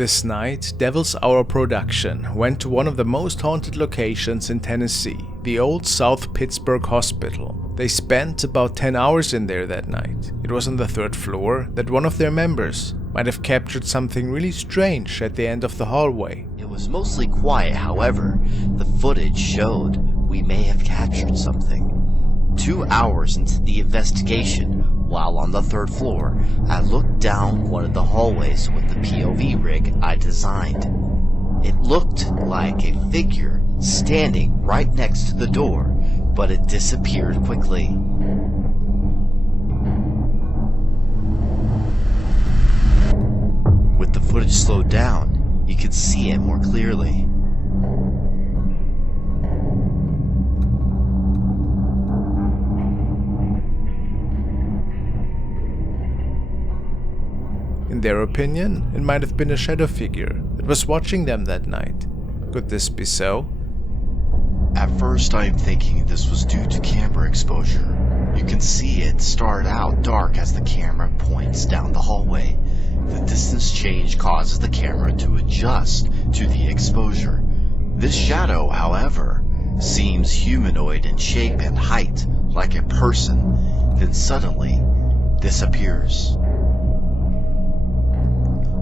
This night, Devil's Hour Production went to one of the most haunted locations in Tennessee, the old South Pittsburgh Hospital. They spent about 10 hours in there that night. It was on the 3rd floor that one of their members might have captured something really strange at the end of the hallway. It was mostly quiet, however, the footage showed we may have captured something. 2 hours into the investigation, while on the 3rd floor, I looked down one of the hallways with the POV rig I designed. It looked like a figure standing right next to the door, but it disappeared quickly. With the footage slowed down, you could see it more clearly. In their opinion, it might have been a shadow figure that was watching them that night. Could this be so? At first I'm thinking this was due to camera exposure. You can see it start out dark as the camera points down the hallway. The distance change causes the camera to adjust to the exposure. This shadow, however, seems humanoid in shape and height, like a person, then suddenly disappears.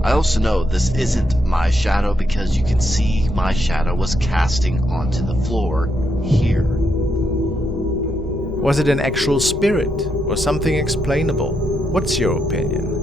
I also know this isn't my shadow because you can see my shadow was casting onto the floor here. Was it an actual spirit or something explainable? What's your opinion?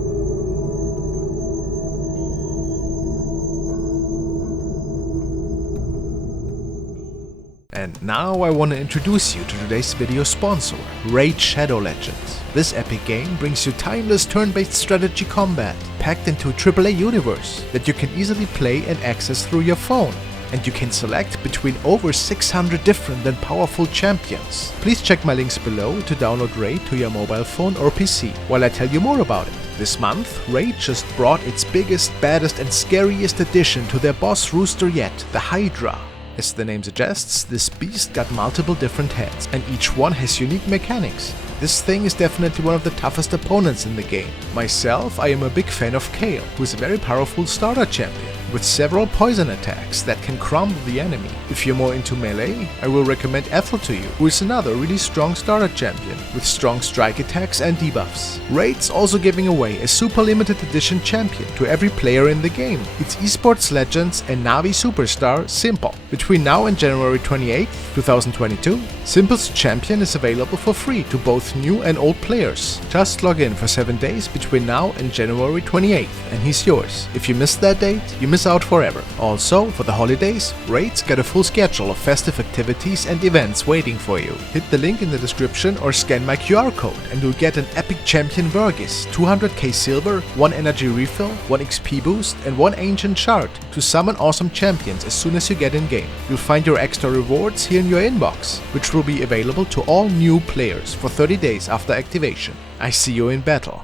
And now I want to introduce you to today's video sponsor, Raid Shadow Legends. This epic game brings you timeless turn-based strategy combat, packed into a AAA universe that you can easily play and access through your phone. And you can select between over 600 different and powerful champions. Please check my links below to download Raid to your mobile phone or PC, while I tell you more about it. This month, Raid just brought its biggest, baddest and scariest addition to their boss rooster yet, the Hydra. As the name suggests, this beast got multiple different heads, and each one has unique mechanics. This thing is definitely one of the toughest opponents in the game. Myself, I am a big fan of Kale, who is a very powerful starter champion, with several poison attacks that can crumble the enemy. If you're more into melee, I will recommend Ethel to you, who is another really strong starter champion, with strong strike attacks and debuffs. Raid's also giving away a super limited edition champion to every player in the game. It's esports legends and Navi superstar Simple. Between now and January 28, 2022, Simple's champion is available for free to both new and old players. Just log in for 7 days between now and January 28th and he's yours. If you miss that date, you miss out forever. Also, for the holidays, Raid's got a full schedule of festive activities and events waiting for you. Hit the link in the description or scan my QR code and you'll get an epic champion Vergis, 200k silver, 1 energy refill, 1 XP boost and 1 ancient shard to summon awesome champions as soon as you get in game. You'll find your extra rewards here in your inbox, which will be available to all new players for 30 days after activation. I see you in battle.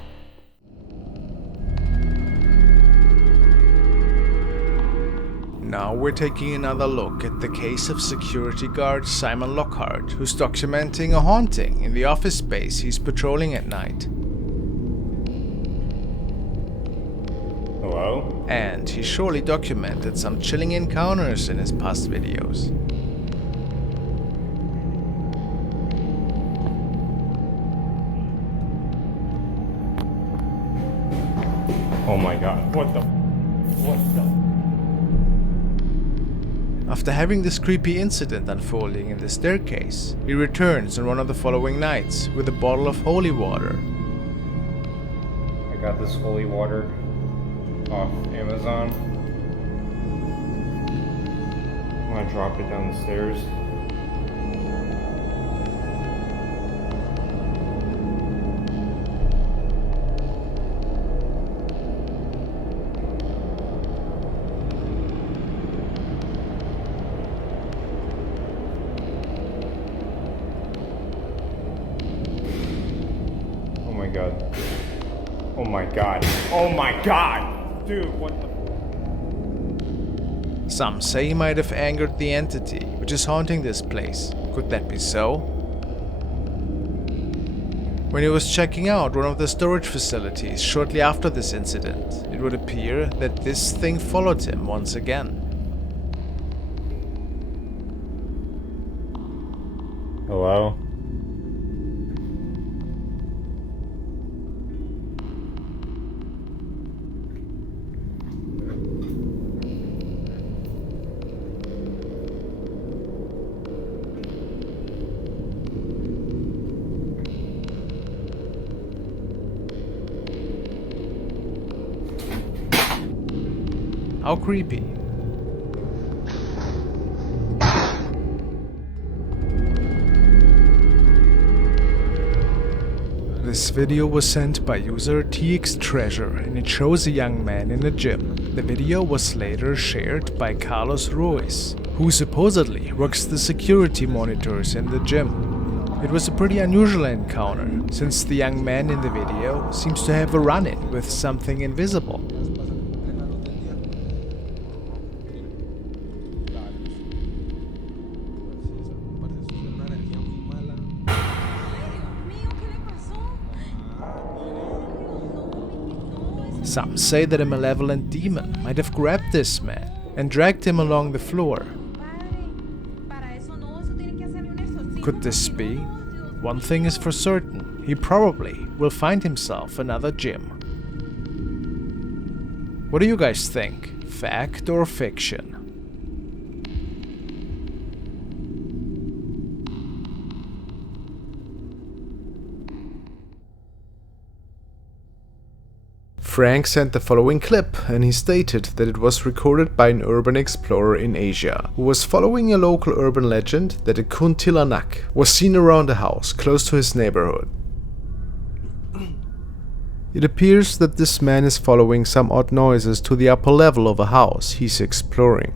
Now we're taking another look at the case of security guard Simon Lockhart, who's documenting a haunting in the office space he's patrolling at night. Hello? And he surely documented some chilling encounters in his past videos. Oh my god, what the? After having this creepy incident unfolding in the staircase, he returns on one of the following nights with a bottle of holy water. I got this holy water off Amazon. I'm gonna drop it down the stairs. Oh my god. Oh my god. Oh my god! Dude, what the? Some say he might have angered the entity which is haunting this place. Could that be so? When he was checking out one of the storage facilities shortly after this incident, it would appear that this thing followed him once again. Hello? How creepy. This video was sent by user TXTreasure and it shows a young man in a gym. The video was later shared by Carlos Ruiz, who supposedly works the security monitors in the gym. It was a pretty unusual encounter, since the young man in the video seems to have a run-in with something invisible. Some say that a malevolent demon might have grabbed this man and dragged him along the floor. Could this be? One thing is for certain, he probably will find himself another gym. What do you guys think? Fact or fiction? Frank sent the following clip, and he stated that it was recorded by an urban explorer in Asia, who was following a local urban legend that a kuntilanak was seen around a house close to his neighborhood. It appears that this man is following some odd noises to the upper level of a house he's exploring.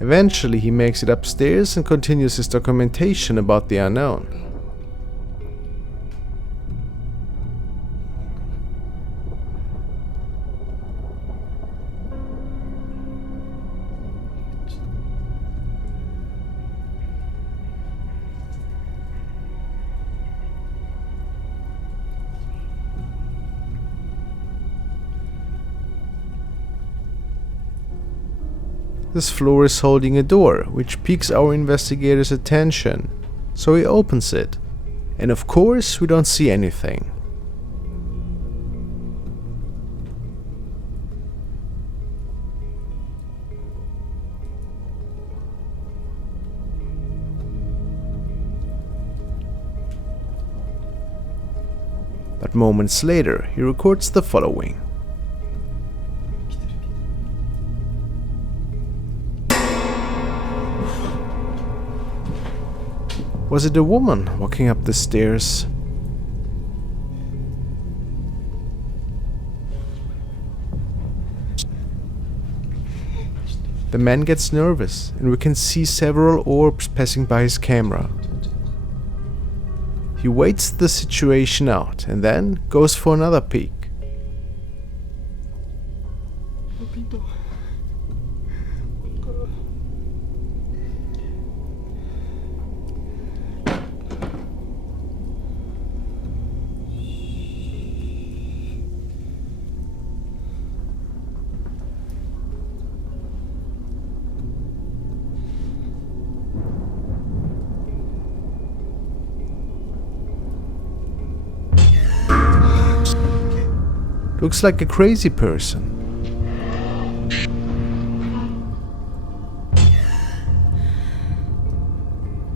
Eventually he makes it upstairs and continues his documentation about the unknown. This floor is holding a door, which piques our investigator's attention, so he opens it, and of course we don't see anything. But moments later, he records the following. Was it a woman walking up the stairs? The man gets nervous, and we can see several orbs passing by his camera. He waits the situation out and then goes for another peek. Looks like a crazy person.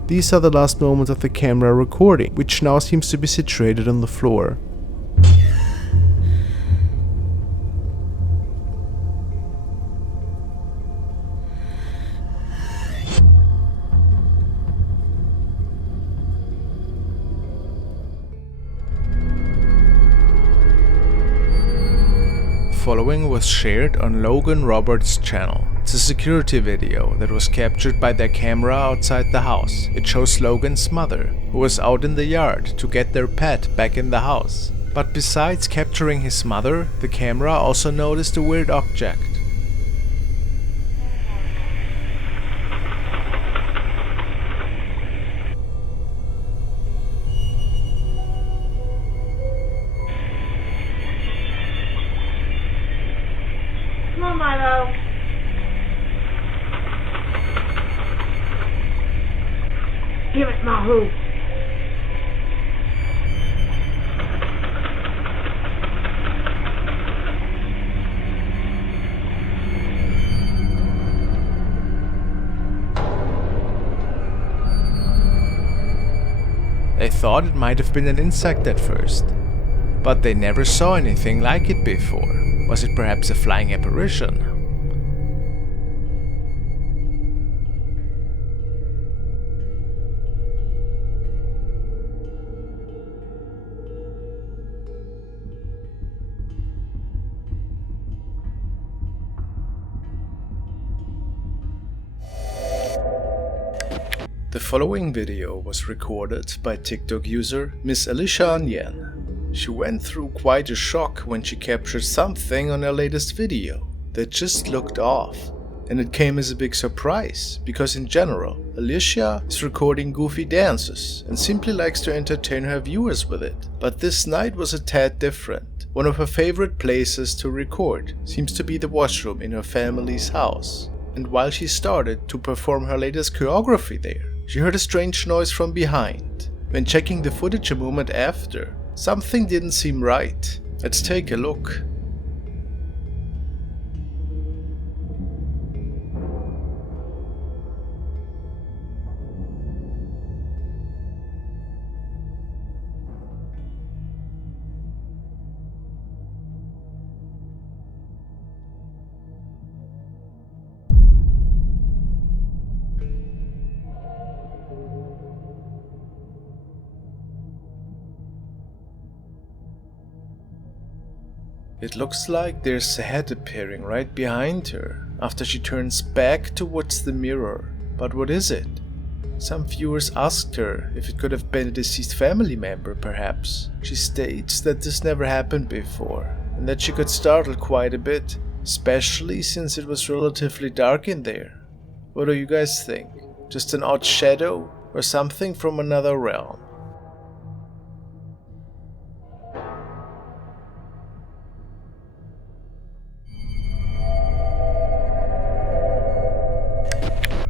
These are the last moments of the camera recording, which now seems to be situated on the floor. following was shared on Logan Roberts' channel. It's a security video that was captured by their camera outside the house. It shows Logan's mother, who was out in the yard to get their pet back in the house. But besides capturing his mother, the camera also noticed a weird object. Come on, Milo. Give it, Mahu. They thought it might have been an insect at first, but they never saw anything like it before. Was it perhaps a flying apparition? The following video was recorded by TikTok user Miss Alicia Nguyen. She went through quite a shock when she captured something on her latest video that just looked off. And it came as a big surprise, because in general, Alicia is recording goofy dances and simply likes to entertain her viewers with it. But this night was a tad different. One of her favorite places to record seems to be the washroom in her family's house. And while she started to perform her latest choreography there, she heard a strange noise from behind. When checking the footage a moment after, something didn't seem right. Let's take a look. It looks like there's a head appearing right behind her after she turns back towards the mirror. But what is it? Some viewers asked her if it could have been a deceased family member perhaps. She states that this never happened before and that she got startled quite a bit, especially since it was relatively dark in there. What do you guys think? Just an odd shadow or something from another realm?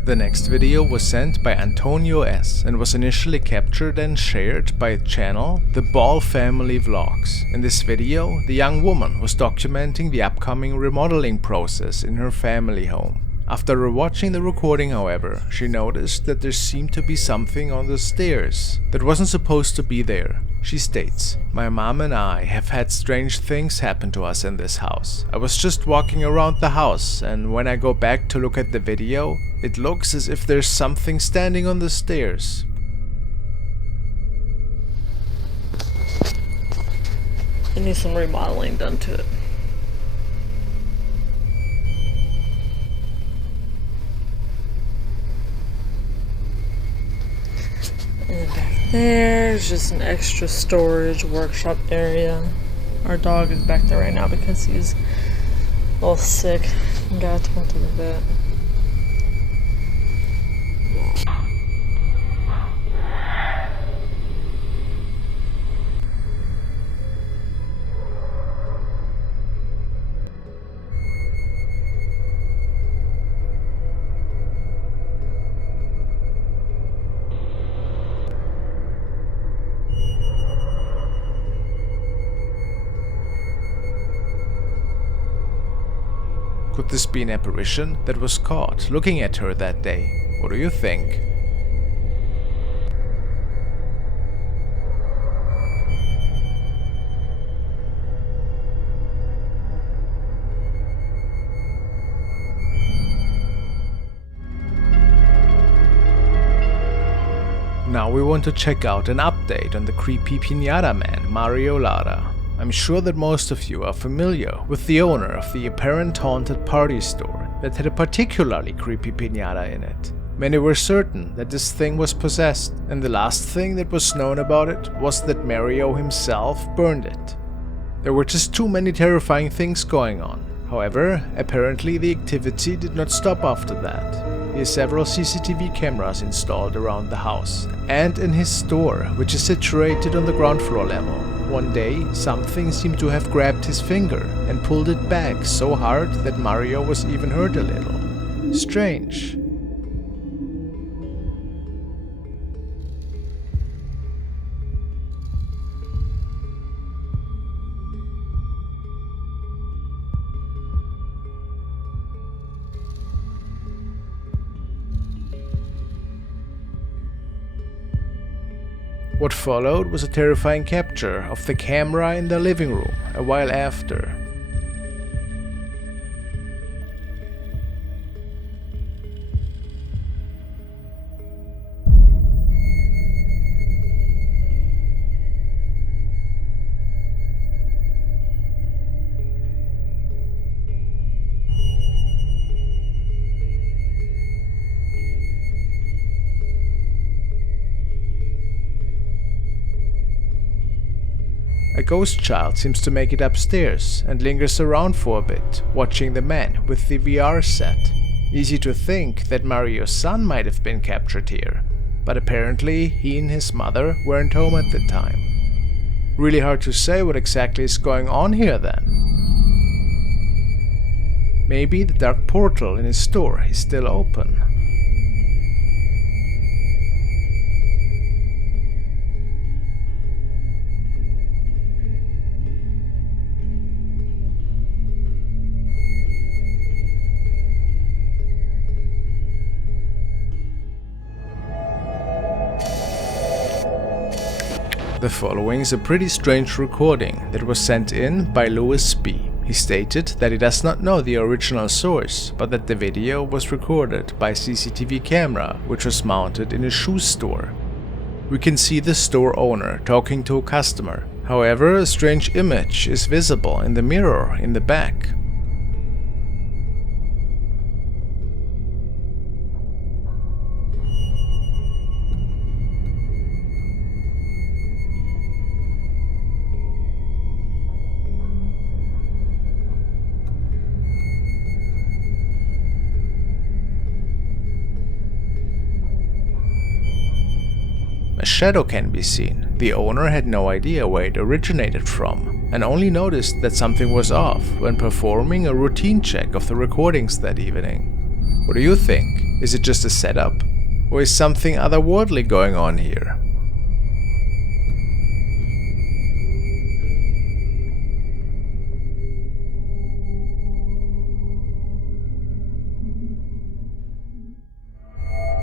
The next video was sent by Antonio S. and was initially captured and shared by channel The Ball Family Vlogs. In this video, the young woman was documenting the upcoming remodeling process in her family home. After rewatching the recording, however, she noticed that there seemed to be something on the stairs that wasn't supposed to be there. She states, "My mom and I have had strange things happen to us in this house. I was just walking around the house, and when I go back to look at the video, it looks as if there's something standing on the stairs." It needs some remodeling done to it. And back there's just an extra storage workshop area. Our dog is back there right now because he's a little sick and got to go to the vet. Could this be an apparition that was caught looking at her that day? What do you think? Now we want to check out an update on the creepy piñata man, Mario Lara. I'm sure that most of you are familiar with the owner of the apparent haunted party store that had a particularly creepy piñata in it. Many were certain that this thing was possessed, and the last thing that was known about it was that Mario himself burned it. There were just too many terrifying things going on. However, apparently the activity did not stop after that. He has several CCTV cameras installed around the house, and in his store, which is situated on the ground floor level. One day, something seemed to have grabbed his finger and pulled it back so hard that Mario was even hurt a little. Strange. What followed was a terrifying capture of the camera in the living room a while after. A ghost child seems to make it upstairs and lingers around for a bit, watching the man with the VR set. Easy to think that Mario's son might have been captured here, but apparently he and his mother weren't home at the time. Really hard to say what exactly is going on here then. Maybe the dark portal in his store is still open. The following is a pretty strange recording that was sent in by Louis B. He stated that he does not know the original source, but that the video was recorded by a CCTV camera which was mounted in a shoe store. We can see the store owner talking to a customer. However, a strange image is visible in the mirror in the back. A shadow can be seen. The owner had no idea where it originated from, and only noticed that something was off when performing a routine check of the recordings that evening. What do you think? Is it just a setup? Or is something otherworldly going on here?